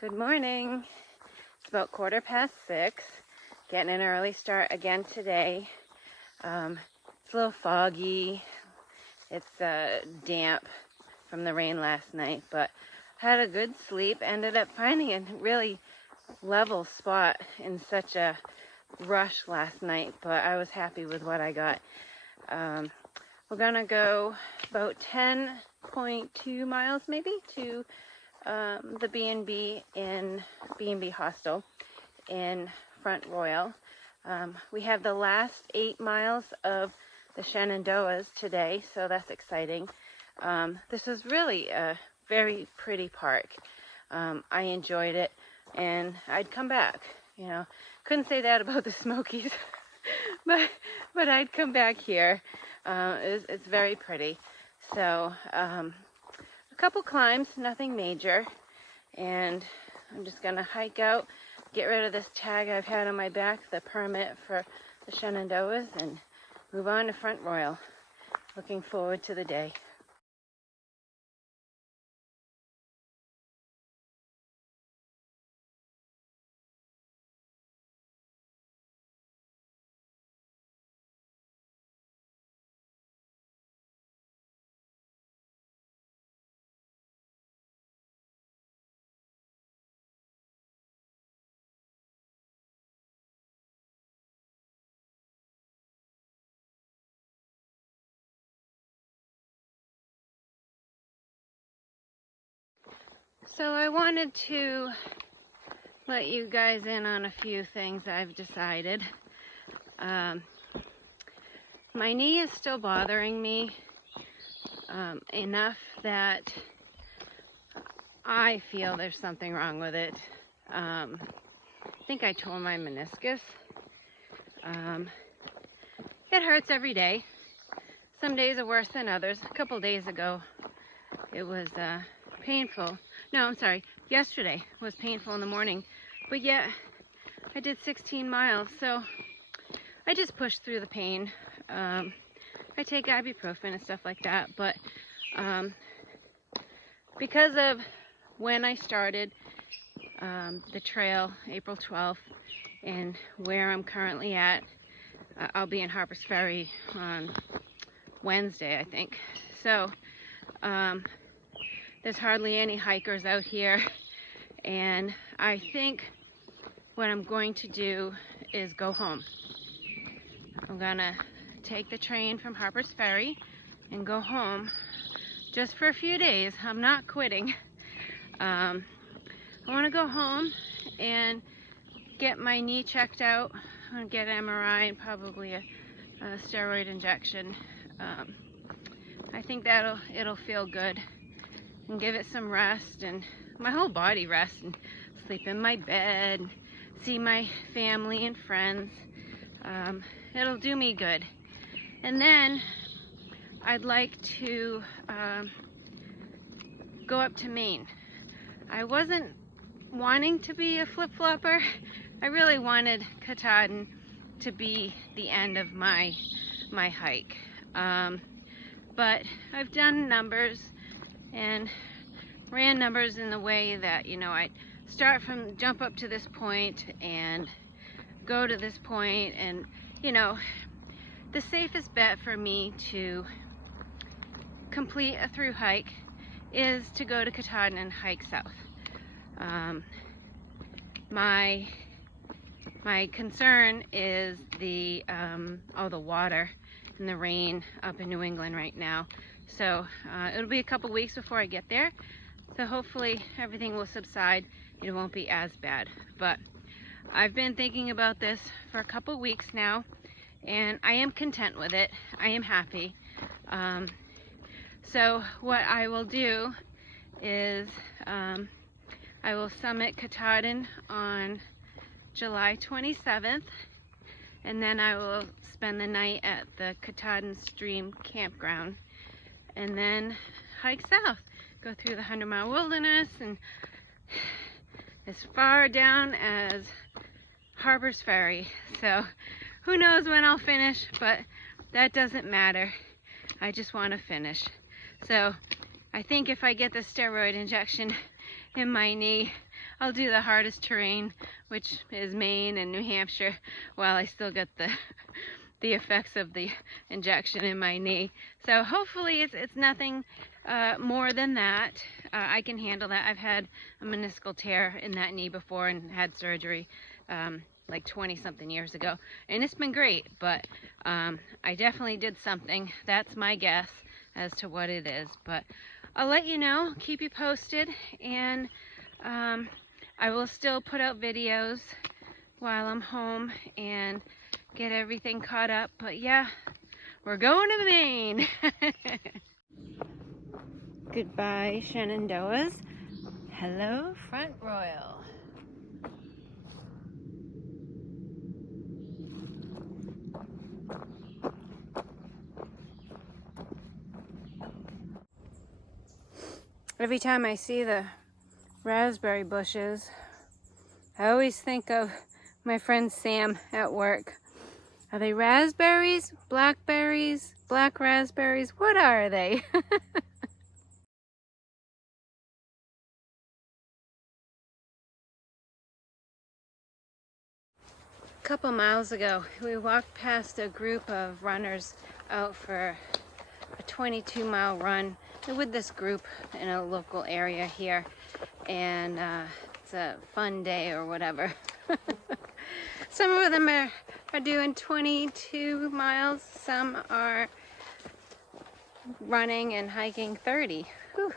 Good morning. It's about 6:15. Getting an early start again today. It's a little foggy. It's damp from the rain last night, but had a good sleep. Ended up finding a really level spot in such a rush last night, but I was happy with what I got. We're gonna go about 10.2 miles maybe to the B&B hostel in Front Royal. We have the last 8 miles of the Shenandoahs today, so that's exciting. This is really a very pretty park. I enjoyed it, and I'd come back. Couldn't say that about the Smokies, but I'd come back here. It's very pretty. So a couple climbs, nothing major, and I'm just gonna hike out, get rid of this tag I've had on my back, the permit for the Shenandoahs, and move on to Front Royal. Looking forward to the day. So I wanted to let you guys in on a few things I've decided. My knee is still bothering me enough that I feel there's something wrong with it. I think I tore my meniscus. It hurts every day. Some days are worse than others. A couple days ago, it was painful. No, I'm sorry. Yesterday was painful in the morning, but yet I did 16 miles, so I just pushed through the pain. I take ibuprofen and stuff like that, but because of when I started the trail, April 12th, and where I'm currently at, I'll be in Harper's Ferry on Wednesday, I think. So there's hardly any hikers out here, and I think what I'm going to do is go home. I'm gonna take the train from Harper's Ferry and go home just for a few days. I'm not quitting. I want to go home and get my knee checked out. I'm gonna get an MRI and probably a steroid injection. I think it'll feel good and give it some rest, and my whole body rest, and sleep in my bed, and see my family and friends. It'll do me good. And then I'd like to go up to Maine. I wasn't wanting to be a flip-flopper. I really wanted Katahdin to be the end of my hike. But I've done numbers and ran numbers in the way that, I'd jump up to this point and go to this point, and the safest bet for me to complete a through hike is to go to Katahdin and hike south. My concern is all the water and the rain up in New England right now. So it'll be a couple weeks before I get there. So hopefully everything will subside. It won't be as bad. But I've been thinking about this for a couple weeks now, and I am content with it. I am happy. So what I will do is I will summit Katahdin on July 27th, and then I will spend the night at the Katahdin Stream campground, and then hike south, go through the 100-mile wilderness, and as far down as Harper's Ferry. So who knows when I'll finish, but that doesn't matter. I just want to finish. So I think if I get the steroid injection in my knee, I'll do the hardest terrain, which is Maine and New Hampshire, while I still get the effects of the injection in my knee. So hopefully it's nothing more than that. I can handle that. I've had a meniscal tear in that knee before and had surgery like 20 something years ago, and it's been great, but I definitely did something. That's my guess as to what it is, but I'll let you know, keep you posted, and I will still put out videos while I'm home and get everything caught up. But yeah, we're going to Maine. Goodbye, Shenandoahs. Hello, Front Royal. Every time I see the raspberry bushes, I always think of my friend Sam at work. Are they raspberries, blackberries, black raspberries? What are they? A couple miles ago, we walked past a group of runners out for a 22-mile run with this group in a local area here, and it's a fun day or whatever. Some of them are doing 22 miles, some are running and hiking 30. Whew.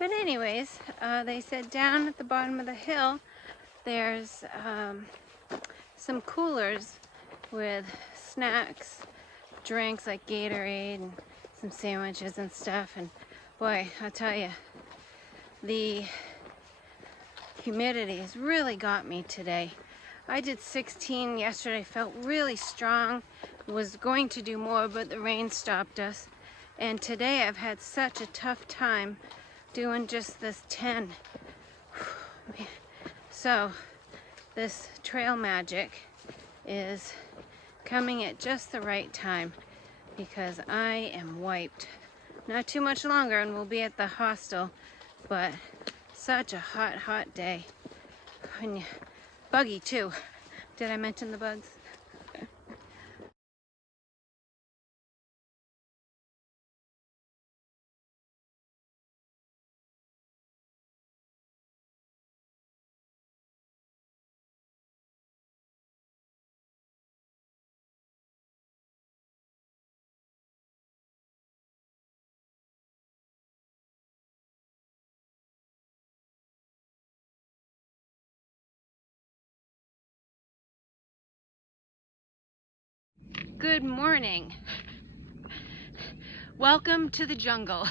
But anyways, they said down at the bottom of the hill there's some coolers with snacks, drinks like Gatorade and some sandwiches and stuff. And boy, I'll tell you, the humidity has really got me today. I did 16 yesterday, felt really strong, was going to do more, but the rain stopped us. And today I've had such a tough time doing just this 10. So this trail magic is coming at just the right time, because I am wiped. Not too much longer and we'll be at the hostel, but such a hot day. And buggy too. Did I mention the bugs? Good morning. Welcome to the jungle,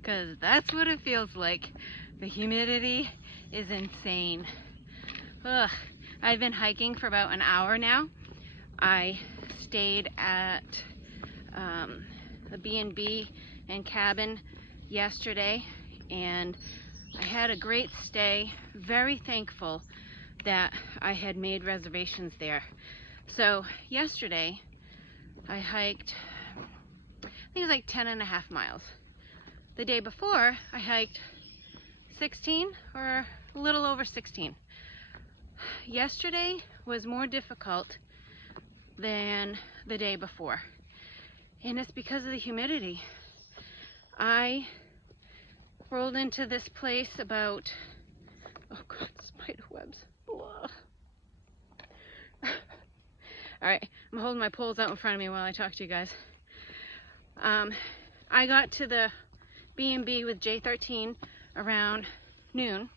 because that's what it feels like. The humidity is insane. Ugh. I've been hiking for about an hour now. I stayed at the B&B and cabin yesterday, and I had a great stay. Very thankful that I had made reservations there. So yesterday I hiked, I think it was like 10.5 miles. The day before I hiked 16 or a little over 16. Yesterday was more difficult than the day before, and it's because of the humidity. I rolled into this place about, oh God, spider webs. All right, I'm holding my poles out in front of me while I talk to you guys. I got to the B&B with J13 around noon,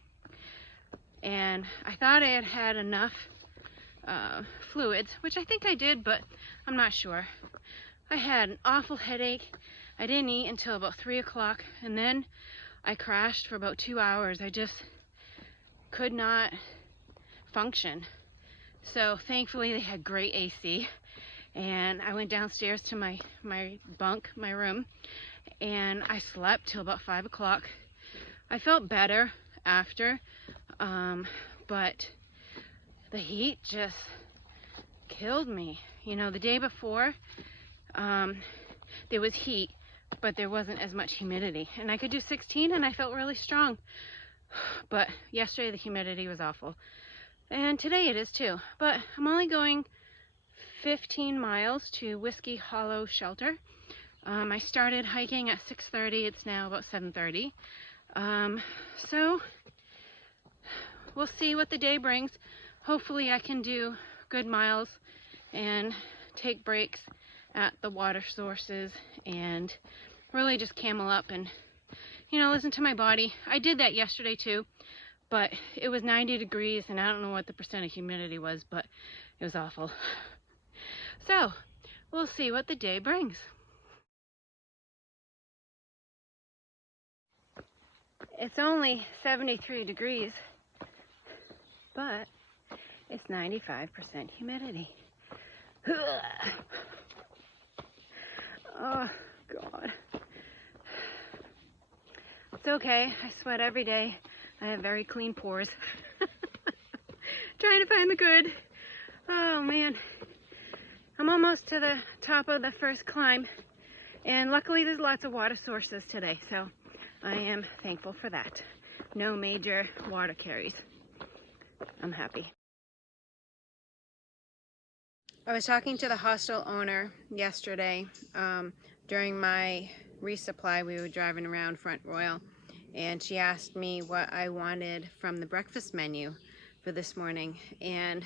and I thought I had had enough fluids, which I think I did, but I'm not sure. I had an awful headache. I didn't eat until about 3 o'clock, and then I crashed for about 2 hours. I just could not function. So thankfully they had great AC, and I went downstairs to my bunk, my room, and I slept till about 5 o'clock. I felt better after, but the heat just killed me. You know, the day before, there was heat, but there wasn't as much humidity, and I could do 16 and I felt really strong. But yesterday the humidity was awful. And today it is too. But I'm only going 15 miles to Whiskey Hollow Shelter. I started hiking at 6:30. It's now about 7:30. So we'll see what the day brings. Hopefully I can do good miles and take breaks at the water sources and really just camel up and, you know, listen to my body. I did that yesterday too, but it was 90 degrees and I don't know what the percent of humidity was, but it was awful. So we'll see what the day brings. It's only 73 degrees, but it's 95% humidity. Oh, God. It's okay. I sweat every day. I have very clean pores. Trying to find the good. Oh, man. I'm almost to the top of the first climb, and luckily there's lots of water sources today, so I am thankful for that. No major water carries. I'm happy. I was talking to the hostel owner yesterday. During my resupply, we were driving around Front Royal, and she asked me what I wanted from the breakfast menu for this morning. And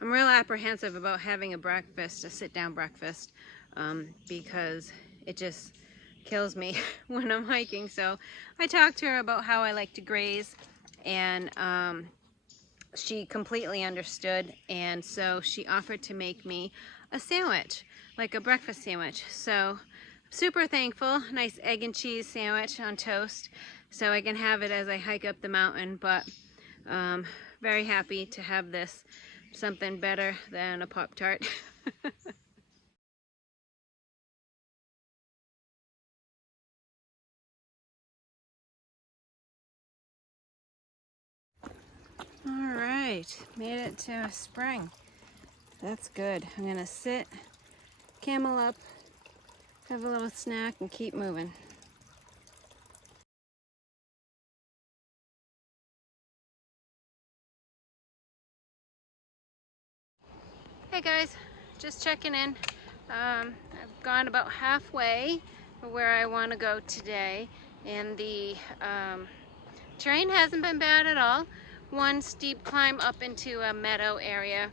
I'm real apprehensive about having a breakfast, a sit-down breakfast, because it just kills me when I'm hiking. So I talked to her about how I like to graze, and she completely understood, and so she offered to make me a sandwich, like a breakfast sandwich. So super thankful. Nice egg and cheese sandwich on toast, so I can have it as I hike up the mountain. But very happy to have this, something better than a Pop-Tart. All right, made it to spring. That's good. I'm gonna sit, camel up, have a little snack, and keep moving. Hey guys, just checking in. I've gone about halfway where I want to go today, and the terrain hasn't been bad at all. One steep climb up into a meadow area,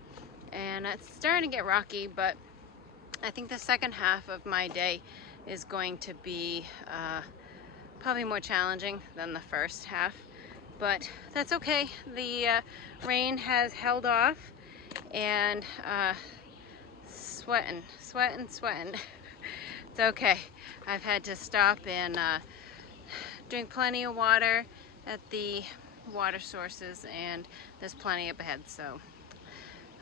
and it's starting to get rocky, but I think the second half of my day is going to be probably more challenging than the first half, but that's okay. The rain has held off, and sweating. It's okay. I've had to stop and drink plenty of water at the water sources, and there's plenty up ahead, so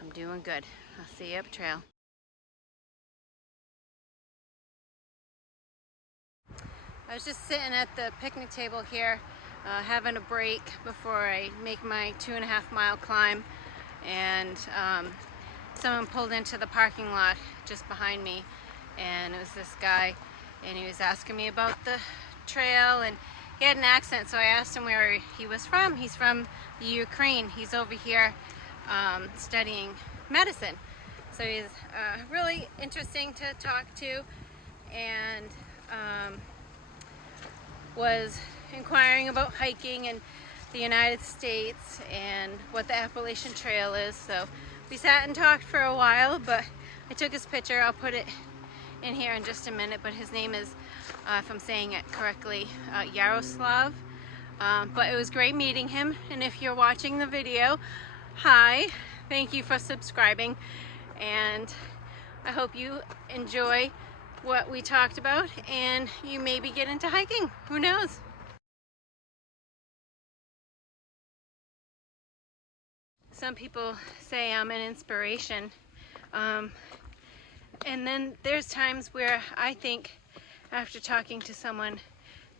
I'm doing good. I'll see you up trail. I was just sitting at the picnic table here, having a break before I make my 2.5 mile climb, and someone pulled into the parking lot just behind me, and it was this guy, and he was asking me about the trail, and he had an accent, so I asked him where he was from. He's from the Ukraine. He's over here studying medicine, so he's really interesting to talk to, and was inquiring about hiking in the United States and what the Appalachian Trail is. So we sat and talked for a while, but I took his picture. I'll put it in here in just a minute, but his name is, if I'm saying it correctly, Yaroslav. But it was great meeting him, and if you're watching the video, hi, thank you for subscribing, and I hope you enjoy what we talked about, and you maybe get into hiking. Who knows? Some people say I'm an inspiration, and then there's times where I think, after talking to someone,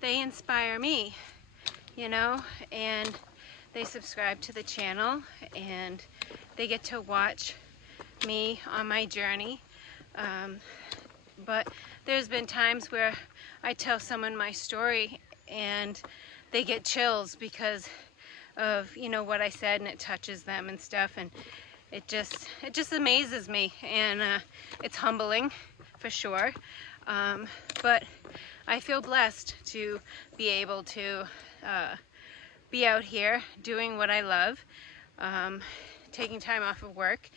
they inspire me, you know, and they subscribe to the channel, and they get to watch me on my journey. But there's been times where I tell someone my story and they get chills because of, you know, what I said, and it touches them and stuff, and it just amazes me, and it's humbling for sure. But I feel blessed to be able to be out here doing what I love, taking time off of work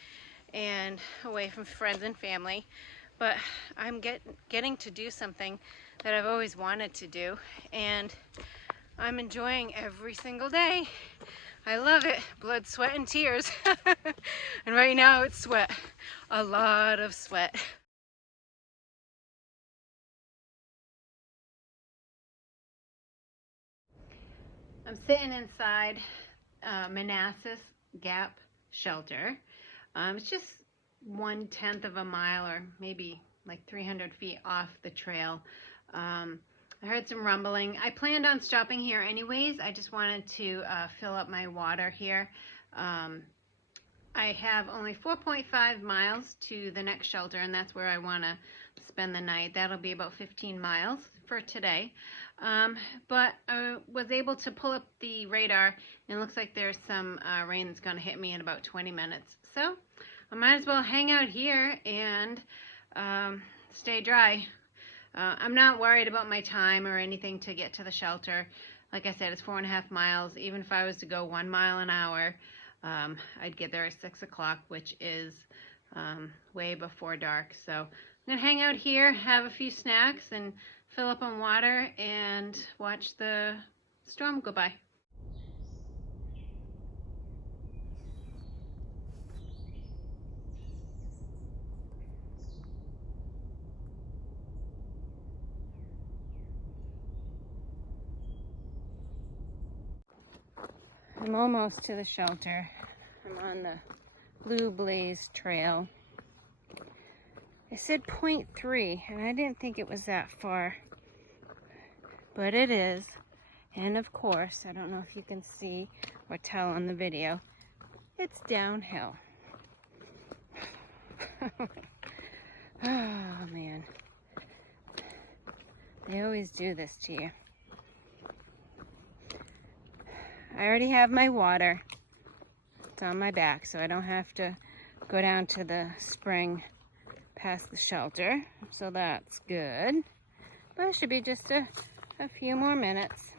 and away from friends and family. But I'm getting to do something that I've always wanted to do, and I'm enjoying every single day. I love it. Blood, sweat, and tears. And right now it's sweat. A lot of sweat. I'm sitting inside Manassas Gap Shelter. It's just 1/10 of a mile, or maybe like 300 feet off the trail. I heard some rumbling. I planned on stopping here anyways. I just wanted to fill up my water here. I have only 4.5 miles to the next shelter, and that's where I want to spend the night. That'll be about 15 miles for today. But I was able to pull up the radar, and it looks like there's some rain that's going to hit me in about 20 minutes. So I might as well hang out here and stay dry. I'm not worried about my time or anything to get to the shelter. Like I said, it's 4.5 miles. Even if I was to go 1 mile an hour, I'd get there at 6 o'clock, which is way before dark. So I'm going to hang out here, have a few snacks, and fill up on water and watch the storm go by. I'm almost to the shelter. I'm on the Blue Blaze Trail. I said 0.3, and I didn't think it was that far, but it is. And of course, I don't know if you can see or tell on the video, it's downhill. Oh man, they always do this to you. I already have my water. It's on my back, so I don't have to go down to the spring past the shelter, so that's good. But it should be just a few more minutes.